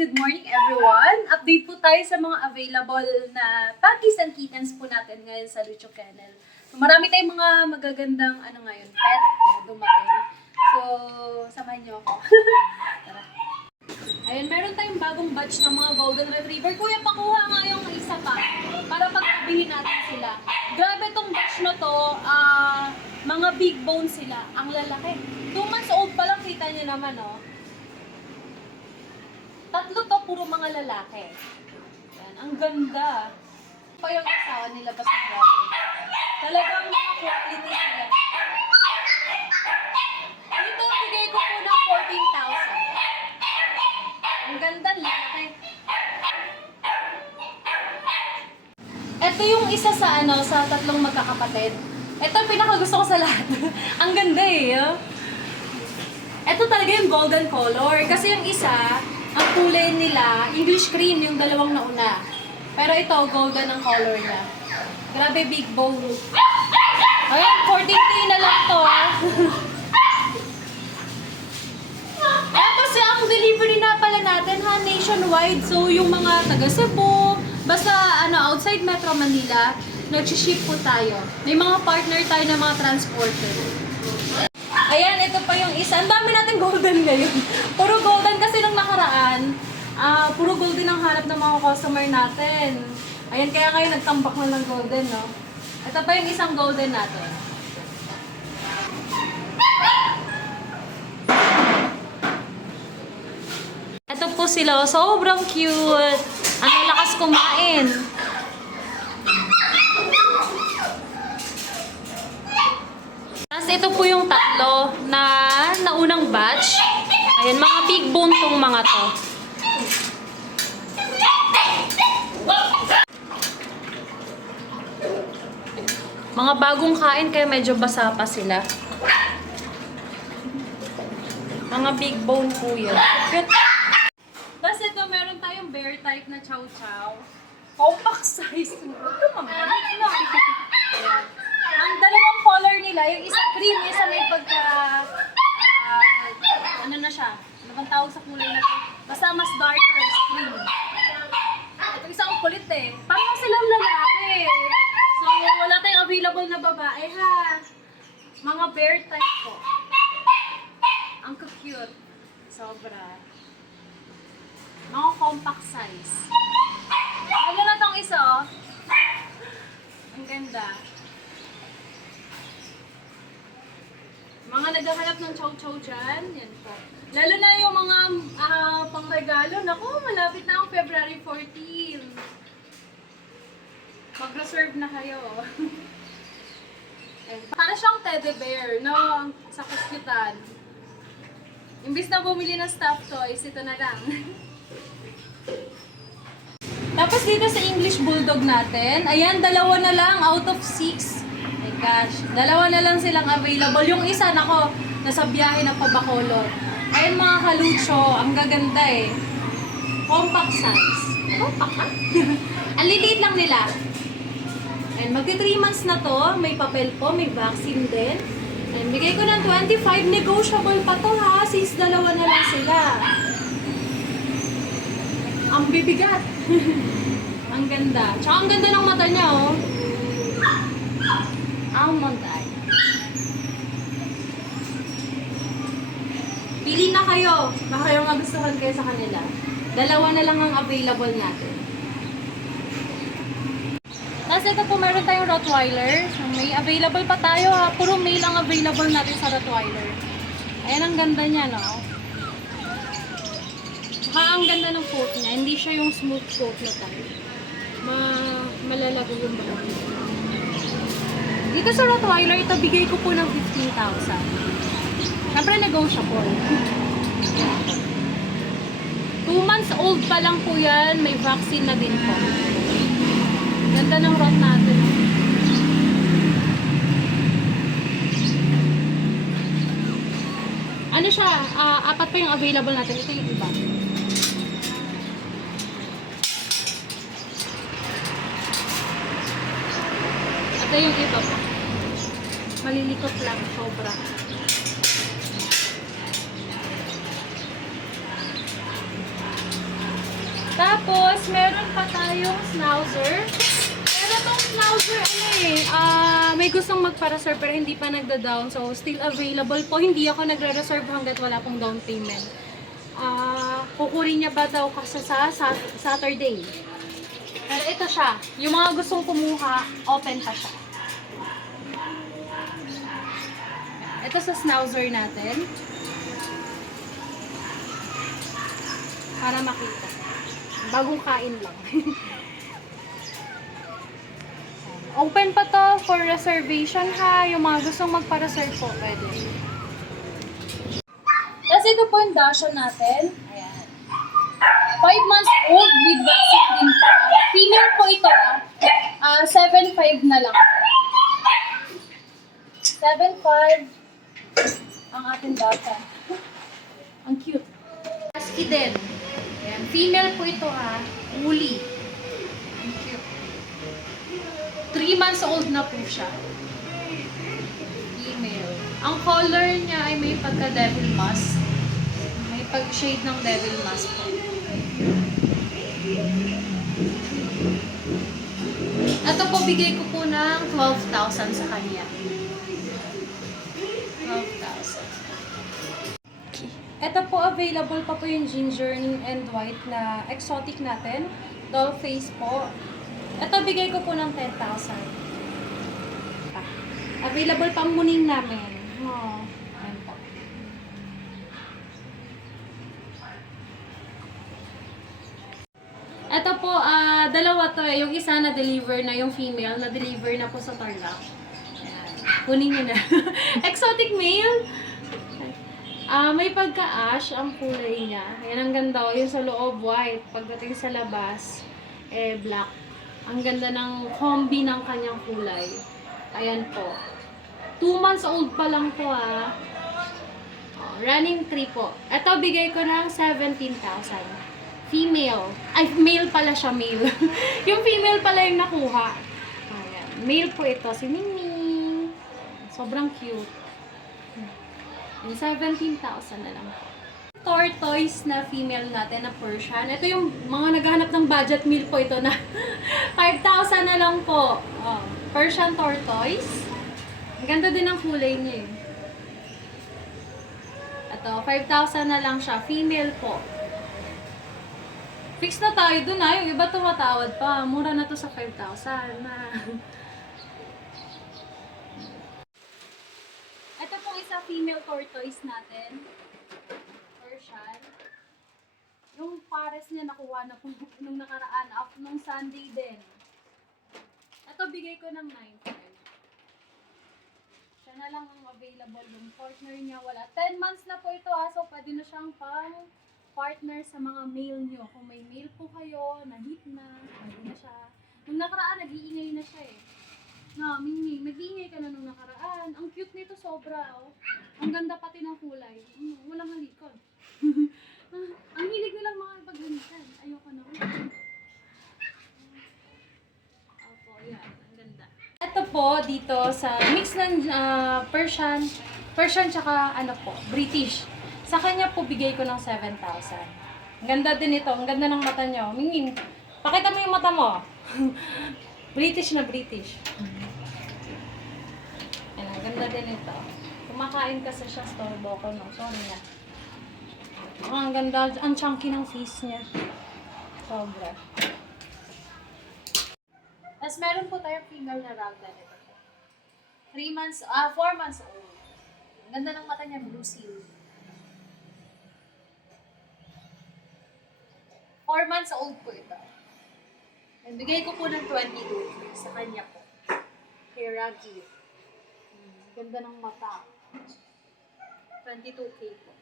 good morning everyone! Update po tayo sa mga available na puppies and kittens po natin ngayon sa Lucho Kennel. Marami tayong mga magagandang ngayon, pet na dumating. So, samahan niyo ako. Tara. Ayun, meron tayong bagong batch ng mga Golden Retriever. Kuya, pakuha nga yung isa pa para pagkabihin natin sila. Grabe tong batch na to, mga big bones sila. Ang lalaki. 2 months old pa lang, kita niyo naman, oh. Tatlo to, puro mga lalaki. Yan, ang ganda. Pa yung asawa nila basta grabe. Talagang mga quality sila. Dito, bigay ko po ng 14,000. Ang ganda, lalaki. Ito yung isa sa sa tatlong magkakapatid. Ito ang pinakagusto ko sa lahat. Ang ganda eh. Oh. Ito talaga yung golden color. Kasi yung isa, ang kulay nila, English cream yung dalawang nauna. Pero ito, golden ang color niya. Grabe, big bone. Ayan, 14K na lang to. Tapos ang delivery na pala natin nationwide. So yung mga taga Cebu, basta outside Metro Manila, nag-ship po tayo. May mga partner tayo ng mga transporter. Ayan, ito pa yung isa. Ang dami natin golden ngayon. Puro golden kasi nung nakaraan, puro golden ang hanap ng mga customer natin. Ayan, kaya kayo nagtambak na ng golden, no? Ito pa yung isang golden natin. Ito po sila. Sobrang cute. Ang lakas kumain. Ito po yung tatlo na naunang batch. Ayan, mga big bone tong mga to. Mga bagong kain kaya medyo basa pa sila. Mga big bone po yan. Tapos ito, meron tayong bear type na chow chow. Compact size. Ito mga. Ayan. Ang dalawang color nila, yung isa cream, isa may pagka, ano na siya, ano bang tawag sa kulay na to? Basta mas darker, cream. Ito isang kulit eh. Parang silang lalaki. So, wala tayong available na babae ha. Mga bear type po. Ang cute. Sobra. Mga compact size. Ano na tong isa oh. Ang ganda. Mga naghahanap ng chow-chow dyan, yan po. Lalo na yung mga pangregalo. Naku, malapit na ang February 14. Mag-reserve na kayo. Para siyang teddy bear, no? Sa kuskutan. Imbis na bumili ng stuffed toys, ito na lang. Tapos dito sa English Bulldog natin, ayan, 2 na lang out of 6. My gosh, 2 na lang silang available. Yung isa, nako, nasa biyahe na pa Bacolod. Ayun mga kalucho, ang gaganda eh. Compact size. Compact ha? Ang liliit lang nila. Ayun, magti 3 months na to. May papel po, may vaccine din. Ayun, bigay ko ng 25. Negotiable pa to ha, since 2 na lang sila. Ang bibigat. Ang ganda. Tsaka ang ganda ng mata niya oh. Almond eye. Pili na kayo. Baka kayo magustuhan kayo sa kanila. 2 na lang ang available natin. Tapos ito po, meron tayong Rottweiler. So, may available pa tayo ha. Puro male ang available natin sa Rottweiler. Ayan ang ganda niya, no? Saka ang ganda ng coat niya. Hindi siya yung smooth coat na tayo. Malalago yung bago. Dito sa Rottweiler, ito bigay ko po ng 15,000. Siyempre negotiable. 2 months old pa lang po yan. May vaccine na din po. Ganda ng rot natin. Ano siya? 4 pa yung available natin. Ito yung iba. Ito yung iba po. Malilikot lang. Sobra. Tapos, meron pa tayong schnauzer. Pero itong schnauzer, may gustong magpa-reserve pero hindi pa nagda-down. So, still available po. Hindi ako nagre-reserve hanggat wala pong down payment. Kukunin niya ba daw kasi sa Saturday. Pero ito siya. Yung mga gustong kumuha, open pa siya. Ito sa schnauzer natin. Para makita. Bagong kain lang. Open pa to for reservation ha. Yung mga gustong magpa-reserve po, pwede. Tapos ito po yung Dachshund natin. Ayan. 5 months old with vaccine din pa. Female po ito. 7.5 na lang po. 7.5 ang ating Dachshund. Ang cute. Husky din. Ayan. Female po ito ha. Woolly. Ang cute. 3 months old na po siya. Female. Ang color niya ay may pagka-devil mask. May pag-shade ng devil mask po. Ito po, bigay ko po ng 12,000 sa kanya. 12,000. Ito po, available pa po yung ginger and white na exotic natin. Doll face po. Ito, bigay ko po ng 10,000. Available pang muning namin. Oh, ayan po. Ito po, dalawa to eh. Yung isa na-deliver na, yung female, na-deliver na po sa Tarlac. Ayan. Kunin nyo na. Exotic male. May pagka-ash ang kulay niya. Ayan, ang ganda. Yung sa loob, white. Pagdating sa labas, black. Ang ganda ng combi ng kanyang kulay. Ayan po. 2 months old pa lang po running 3 po. Ito bigay ko ng 17,000. Female. Ay, male pala siya, male. Yung female pala yung nakuha. Ayan. Male po ito, si Mingming. Sobrang cute. 17,000 na lang. Tortoise na female natin na Persian. Ito yung mga naghahanap ng budget meal po ito na 5,000 na lang po. Persian tortoise. Ang ganda din ang kulay niya. Ito, 5,000 na lang siya. Female po. Fix na tayo dun Yung iba tumatawad pa. Mura na to sa 5,000 na. Ito po isa female tortoise natin. Persian. Yung pares niya nakuha na po nung nakaraan. Nung Sunday din. Ito bigay ko ng 9,500. Siya na lang ang available. Yung partner niya wala. 10 months na po ito so pwede na siyang pang partner sa mga male nyo. Kung may male po kayo, na-hit na, pwede na siya. Nung nakaraan, nag-iingay na siya Mingming, nag-iingay ka na nung nakaraan. Ang cute nito sobra Ang ganda pati ng kulay. Walang halikon. Ang hilig nilang mga paghalikan. Ayoko na. Opo, yan. Ang ganda. Ito po, dito sa mix ng Persian tsaka British. Sa kanya po, bigay ko ng 7,000. Ang ganda din ito. Ang ganda ng mata nyo. Mingming, pakita mo yung mata mo. British na British. Ayan, ang ganda din ito. Kumakain kasi siya, storbo ko, no? Sorry na. Ang ganda. Ang chunky ng face niya. Sobra. Tapos meron po tayong female na ragdoll. 4 months old. Ang ganda ng mata niya, blue seal. 4 months old po ito. Bigay ko po ng 22 sa kanya po. Kay Raggy. Ganda ng mata. 22K po.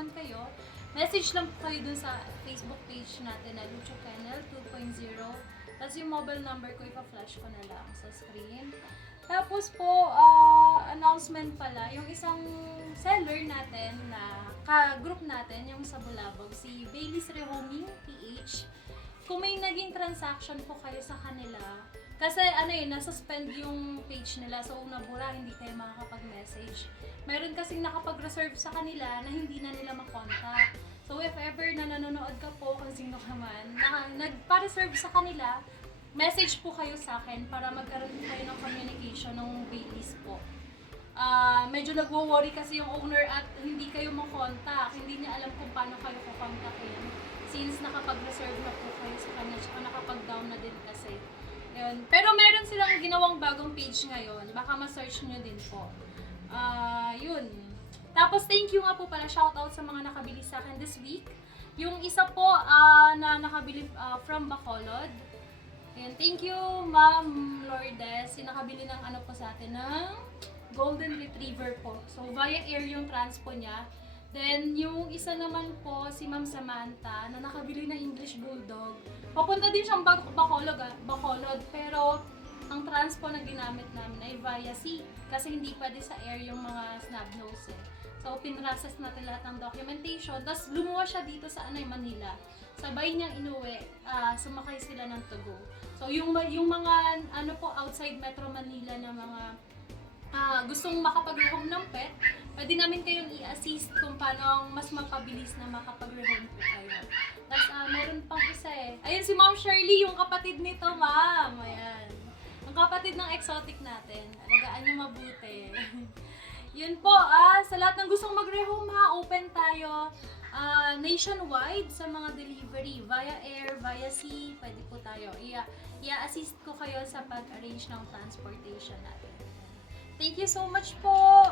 naman kayo, message lang po kayo dun sa Facebook page natin na Lucho Kennel 2.0. Tapos yung mobile number ko, ipa-flash ko na lang sa screen. Tapos po, announcement pala, yung isang seller natin na ka-group natin, yung sa Bulabog, si Bailey's Rehoming PH. Kung may naging transaction po kayo sa kanila, kasi nasuspend yung page nila, so nabura, hindi kayo makakapag-message. Meron kasing nakapag-reserve sa kanila na hindi na nila makontak. So if ever na nanonood ka po, kung sino ka man, na nagpa-reserve sa kanila, message po kayo sa akin para magkaroon kayo ng communication ng Baileys po. Medyo nagwo-worry kasi yung owner at hindi kayo makontak. Hindi niya alam kung paano kayo kukontakin. Since nakapag-reserve na po kayo sa kanya, tsaka nakapag-down na din kasi. Yun. Pero meron silang ginawang bagong page ngayon. Baka ma-search nyo din po. Yun. Tapos thank you nga po pala, shoutout sa mga nakabili sa akin this week. Yung isa po na nakabili from Bacolod. Ayan, thank you Ma'am Lourdes, nakabili ng po sa atin ng Golden Retriever po. So via air yung transpo niya. Then yung isa naman po si Ma'am Samantha na nakabili ng English Bulldog. Papunta din siyang Bacolod, pero ang transpo na ginamit namin ay via sea kasi hindi pwede sa air yung mga snub nose eh. So pinrocess natin lahat ng documentation, tapos lumuwas siya dito sa Manila. Sabay niyang inuwi, sumakay sila ng to go. So yung mga outside Metro Manila na mga gustong makapag-rehome ng pet, pwede namin kayong i-assist kung paano mas mapabilis na makapag-rehome po kayo. Tapos meron pang isa eh. Ayun si Ma'am Shirley, yung kapatid nito, ma'am. Ayan. Ang kapatid ng exotic natin. Alagaan niyo mabuti. Yun po, sa lahat ng gustong mag-rehome open tayo. Nationwide sa mga delivery, via air, via sea, pwede po tayo. I-assist ko kayo sa pag-arrange ng transportation natin. Thank you so much po!